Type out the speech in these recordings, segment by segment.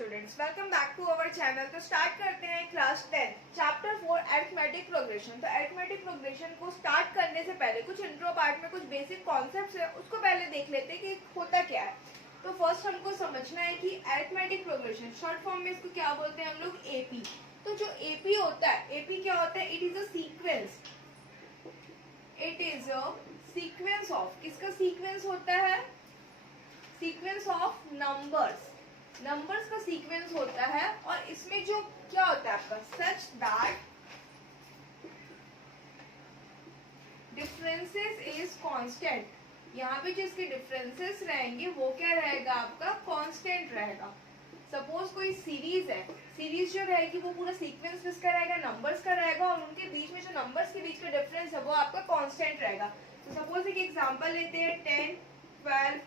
Students, welcome back to our channel. तो start करते हैं क्लास 10 चैप्टर 4 अरिथमेटिक प्रोग्रेशन। तो अरिथमेटिक प्रोग्रेशन को स्टार्ट करने से पहले कुछ इंट्रो पार्ट में कुछ बेसिक कॉन्सेप्ट्स है, उसको पहले देख लेते हैं कि होता क्या है। तो फर्स्ट हमको समझना है कि अरिथमेटिक प्रोग्रेशन शॉर्ट फॉर्म में इसको क्या बोलते हैं हम लोग, एपी। तो जो एपी होता है, एपी क्या होता है, it is a sequence, it is a sequence of, किसका सीक्वेंस होता है, सीक्वेंस ऑफ नंबर्स, नंबर्स का सीक्वेंस होता है। और इसमें जो क्या होता है आपका, such that differences is constant, यहाँ पे जो इसके डिफरेंसेस रहेंगे वो क्या रहेगा आपका, कांस्टेंट रहेगा। सपोज कोई सीरीज है, सीरीज जो रहेगी वो पूरा सीक्वेंस किसका रहेगा, नंबर्स का रहेगा, और उनके बीच में जो नंबर्स के बीच का डिफरेंस है वो आपका कांस्टेंट रहेगा। तो सपोज एक एग्जांपल लेते हैं, 10, 12,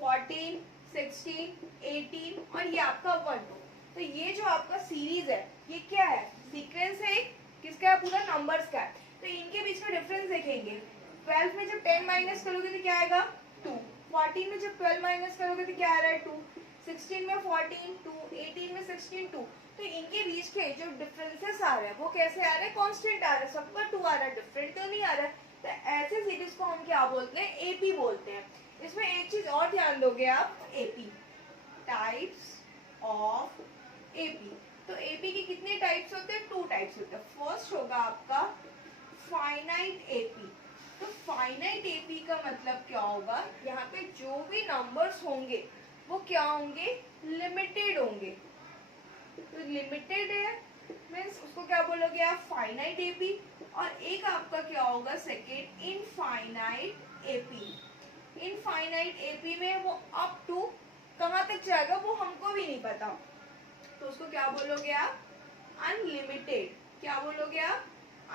14, 16, 18 और ये आपका 1, 2। तो ये जो आपका सीरीज है ये क्या है, सीक्वेंस है, एक किसका है, पूरा नंबर्स का है। तो इनके बीच का डिफरेंस देखेंगे, 12 में जब 10 माइनस करोगे तो क्या आएगा, 2। 14 में जब 12 माइनस करोगे तो क्या आ रहा है, 2। 16 में 14, 2। 18 में 16, 2। तो इनके बीच के जो डिफरेंसेस आ रहे हैं वो कैसे आ रहे हैं, कांस्टेंट आ रहे हैं, सबका 2 आ रहा है, डिफरेंट तो नहीं आ रहा है। तो ऐसे सीरीज को हम क्या बोलते हैं, एपी बोलते हैं। इसमें एक चीज और ध्यान दोगे आप, एपी, टाइप्स ऑफ एपी। तो एपी के कितने टाइप्स होते हैं, 2 टाइप्स होते हैं। फर्स्ट होगा आपका फाइनाइट एपी। तो फाइनाइट एपी का मतलब क्या होगा, यहाँ पे जो भी नंबर्स होंगे वो क्या होंगे, लिमिटेड होंगे। तो लिमिटेड है मीन्स उसको क्या बोलोगे आप, फाइनाइट एपी। और एक आपका क्या होगा second, infinite AP. Infinite AP में वो अप टू कहाँ तक जाएगा वो हमको भी नहीं पता, तो उसको क्या बोलोगे आप, अनलिमिटेड। क्या बोलोगे आप,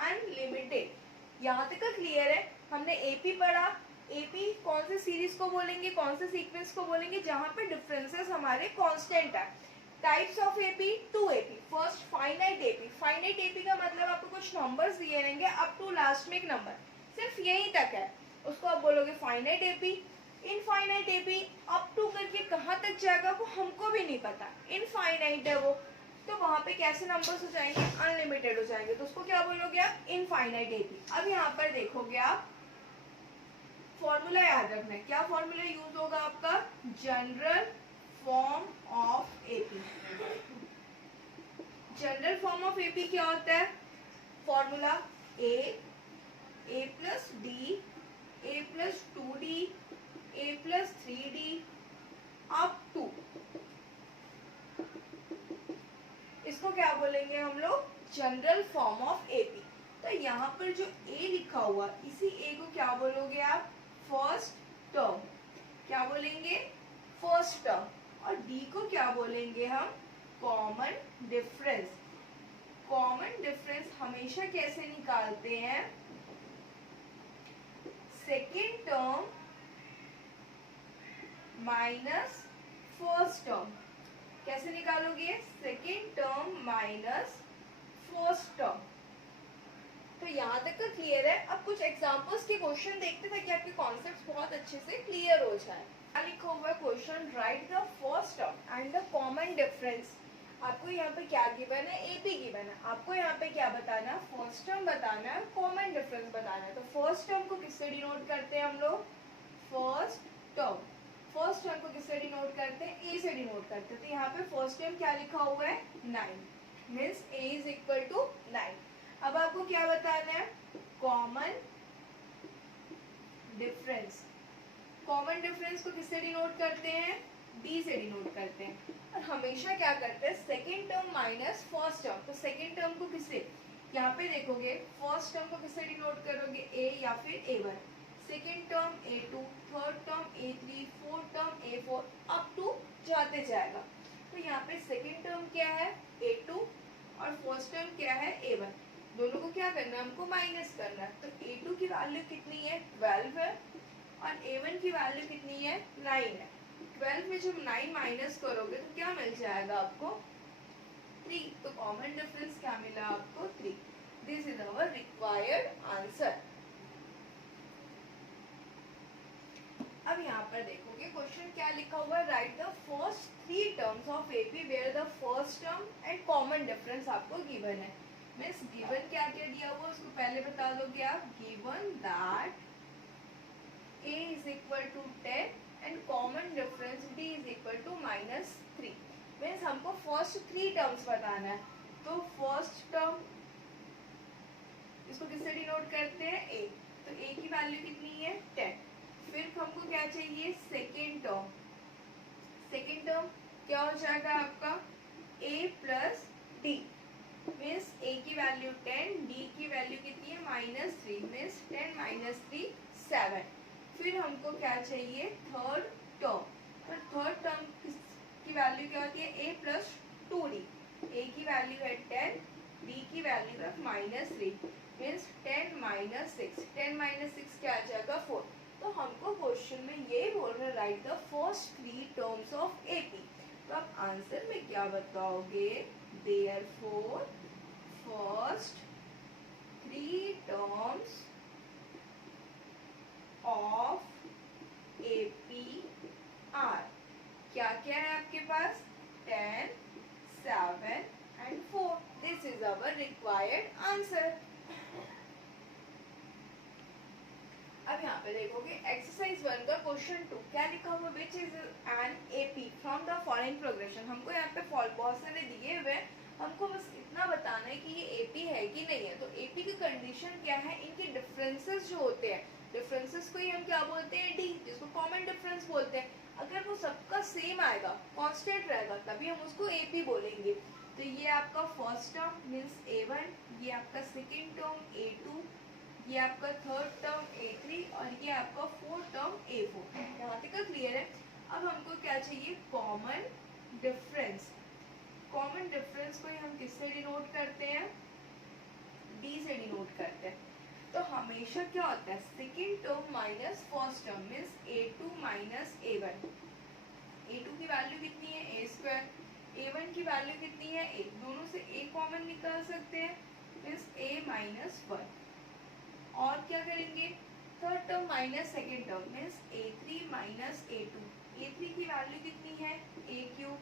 अनलिमिटेड। यहाँ तक का क्लियर है, हमने एपी पढ़ा। एपी कौन से सीरीज को बोलेंगे, कौन से सीक्वेंस को बोलेंगे, जहाँ पे डिफरेंसेस हमारे कांस्टेंट है। Types of AP, 2 AP. First finite AP. Finite AP का मतलब आपको कुछ नंबर्स दिए रहेंगे अप टू लास्ट में एक नंबर, सिर्फ यहीं तक है, उसको आप बोलोगे finite AP. Infinite AP up to करके कहाँ तक जाएगा वो हमको भी नहीं पता, इनफाइनाइट है वो, तो वहां पे कैसे नंबर्स हो जाएंगे, अनलिमिटेड हो जाएंगे, तो उसको क्या बोलोगे आप, इनफाइनाइट एपी। अब यहाँ पर देखोगे आप, फॉर्मूला याद रखना है, क्या फॉर्मूला यूज होगा आपका, general form of AP. General form of AP क्या होता है, formula a plus d, a plus 2d, a plus 3d up to, इसको क्या बोलेंगे हम लोग, जनरल फॉर्म ऑफ एपी। तो यहाँ पर जो ए लिखा हुआ, इसी ए को क्या बोलोगे आप, फर्स्ट टर्म। क्या बोलेंगे, फर्स्ट टर्म। और डी को क्या बोलेंगे हम, कॉमन डिफरेंस। कॉमन डिफरेंस हमेशा कैसे निकालते हैं, second term minus first term. कैसे निकालोगे, second term minus first term. तो यहाँ तक का क्लियर है। अब कुछ एग्जांपल्स के क्वेश्चन देखते थे कि आपके कॉन्सेप्ट्स बहुत अच्छे से क्लियर हो जाए। क्या लिखा हुआ है question, right the first term and the common difference. आपको यहाँ पे क्या गिवन है, एपी गिवन है, आपको यहाँ पे क्या बताना है, फर्स्ट टर्म बताना है, कॉमन डिफरेंस बताना है। तो फर्स्ट टर्म को किससे डिनोट करते हैं हम लोग, फर्स्ट टर्म। फर्स्ट टर्म को किससे डिनोट करते हैं, ए से डिनोट करते हैं। तो यहाँ पे फर्स्ट टर्म क्या लिखा हुआ है, 9, means a is equal to 9। अब आपको क्या बताना है, कॉमन डिफरेंस। कॉमन डिफरेंस को किससे डिनोट करते हैं, डी से डिनोट करते हैं। और हमेशा क्या करते हैं, second term minus first term. तो सेकेंड टर्म को किससे, यहाँ पे देखोगे फर्स्ट टर्म को किससे डिनोट करोगे, ए या फिर A1, second term A2, third term A3, fourth term A4 up to जाते जाएगा। तो यहाँ पे सेकेंड टर्म क्या है, A2 और फर्स्ट टर्म क्या है, A1। दोनों को क्या करना है, हमको माइनस करना है। तो A2 की वैल्यू कितनी है, 12 है, और A1 की वैल्यू कितनी है, 9 है। 12 में जब 9 माइनस करोगे तो क्या मिल जाएगा आपको, 3। तो कॉमन डिफरेंस क्या मिला आपको, 3। This is our required answer. अब यहाँ पर देखोगे क्वेश्चन क्या लिखा हुआ है, write the first 3 terms of AP where the first term and common difference आपको गिवन है। मीन्स गिवन क्या क्या दिया हुआ उसको पहले बता दोगे आप। Given that A is equal to 10 and common difference D is equal to -3। Means हमको फर्स्ट 3 टर्म्स बताना है। तो फर्स्ट टर्म इसको किससे डिनोट करते हैं? A। तो A की वैल्यू कितनी है? 10। फिर हमको क्या चाहिए? Second term. सेकेंड टर्म क्या हो जाएगा आपका? A plus D। Means A की वैल्यू 10, D की वैल्यू कितनी है? -3। मीन्स 10 - 3 7। फिर हमको क्या चाहिए? Third term. तो थर्ड टर्म की वैल्यू क्या होती है? A plus 2D। A की वैल्यू है 10, D की वैल्यू है -3। मीन्स 10 - 6। 10 - 6 क्या आ जाएगा? 4। तो हमको क्वेश्चन में ये बोल रहे write the first 3 terms of AP। तो आप आंसर में क्या बताओगे? Therefore first 3 terms of AP are क्या क्या है आपके पास? 10, 7 and 4। This is our required answer. अब यहाँ पे देखोगे एक्सरसाइज 1 का क्वेश्चन 2 क्या लिखा हुआ? Which is an AP from the following progression. हमको यहाँ पे बहुत सारे दिए हुए हैं, हमको बस इतना बताना है कि ये AP है कि नहीं है। तो AP की कंडीशन क्या है? इनके डिफरेंसेस जो होते हैं, डिफरेंसेस को ही हम क्या बोलते हैं? D, जिसको कॉमन डिफरेंस बोलते हैं। अगर वो सबका सेम आएगा, कांस्टेंट रहेगा, तभी हम उसको AP बोलेंगे। तो ये आपका फर्स्ट टर्म मीन्स A1, ये आपका सेकेंड टर्म A2, ये आपका थर्ड टर्म A3 और ये आपका फोर्थ टर्म A4। यहाँ तक क्लियर है। अब हमको क्या चाहिए? Common difference. कॉमन डिफरेंस को हम किससे डिनोट करते हैं? D से डिनोट करते हैं। तो हमेशा क्या होता है? Second term minus first term means A2 minus A1। A2 की वैल्यू कितनी है? A²। A1 की वैल्यू कितनी है? A। दोनों से A कॉमन निकाल सकते हैं मीन्स A -1। और क्या करेंगे? Third term minus second term means A3 minus A2। A3 की वैल्यू कितनी है? A3।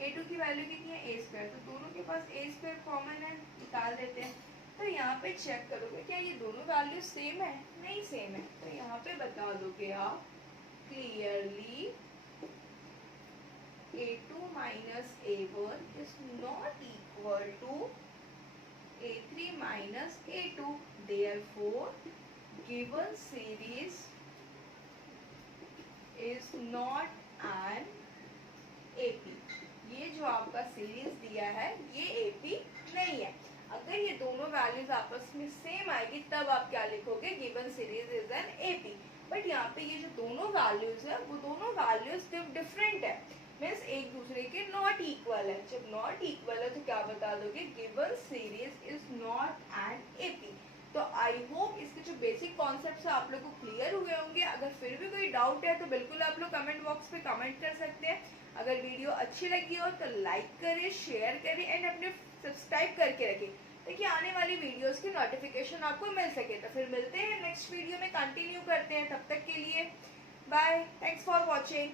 A2 की वैल्यू कितनी है? A²। तो दोनों के पास A² कॉमन है, निकाल देते हैं। तो यहाँ पे चेक करोगे क्या ये दोनों वैल्यू सेम है? नहीं सेम है। तो यहाँ पे बता दोगे आप clearly A2 minus A1 is not equal to A3 minus A2। Therefore, given series is not an AP। ये जो आपका सीरीज दिया है ये AP नहीं है। अगर ये दोनों वैल्यूज आपस में सेम आएगी तब आप क्या लिखोगे? Given series is an AP। But यहाँ पे ये जो दोनों वैल्यूज है वो दोनों वैल्यूज डिफरेंट है, मीन्स एक दूसरे के नॉट इक्वल है। जब नॉट इक्वल है तो क्या बता दोगे? Given series is not an AP। तो आई होप इसके जो बेसिक कॉन्सेप्ट्स है आप लोग को क्लियर हुए होंगे। अगर फिर भी कोई डाउट है तो बिल्कुल आप लोग कमेंट बॉक्स पे कमेंट कर सकते हैं। अगर वीडियो अच्छी लगी हो तो लाइक करें, शेयर करें एंड अपने सब्सक्राइब करके रखें ताकि आने वाली वीडियोस की नोटिफिकेशन आपको मिल सके। तो फिर मिलते हैं नेक्स्ट वीडियो में, कंटिन्यू करते हैं। तब तक के लिए बाय, थैंक्स फॉर वॉचिंग।